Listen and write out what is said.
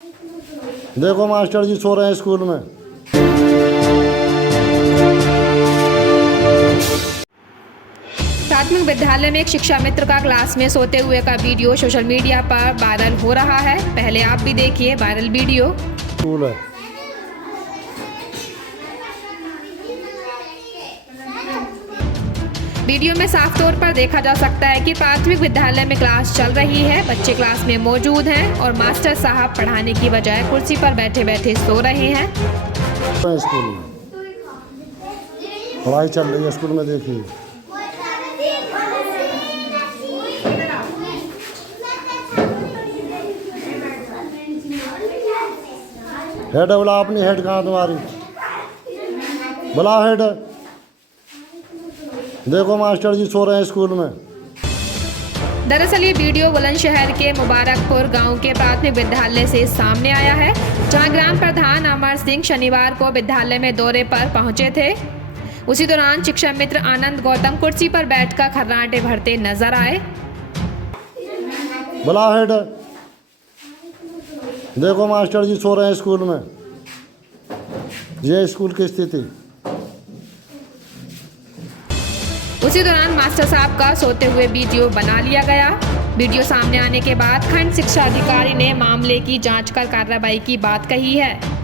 देखो मास्टर जी सो रहे हैं स्कूल में। प्राथमिक विद्यालय में एक शिक्षा मित्र का क्लास में सोते हुए का वीडियो सोशल मीडिया पर वायरल हो रहा है। पहले आप भी देखिए वायरल वीडियो। स्कूल है। वीडियो में साफ तौर पर देखा जा सकता है कि प्राथमिक विद्यालय में क्लास चल रही है। बच्चे क्लास में मौजूद हैं और मास्टर साहब पढ़ाने की बजाय कुर्सी पर बैठे बैठे सो रहे हैं। स्कूल में पढ़ाई चल रही है, स्कूल में देखिए। हेड बुला, अपनी हेड कहाँ तुम्हारी? बुला हेड। देखो मास्टर जी सो रहे हैं स्कूल में। दरअसल ये वीडियो बुलंदशहर के मुबारकपुर गांव के प्राथमिक विद्यालय से सामने आया है, जहां ग्राम प्रधान अमर सिंह शनिवार को विद्यालय में दौरे पर पहुंचे थे। उसी दौरान शिक्षा मित्र आनंद गौतम कुर्सी पर बैठकर खर्राटे भरते नजर आए। बुला हेड। देखो मास्टर जी सो रहे हैं स्कूल में। ये स्कूल की स्थिति। उसी दौरान मास्टर साहब का सोते हुए वीडियो बना लिया गया। वीडियो सामने आने के बाद खंड शिक्षा अधिकारी ने मामले की जांच कर कार्रवाई की बात कही है।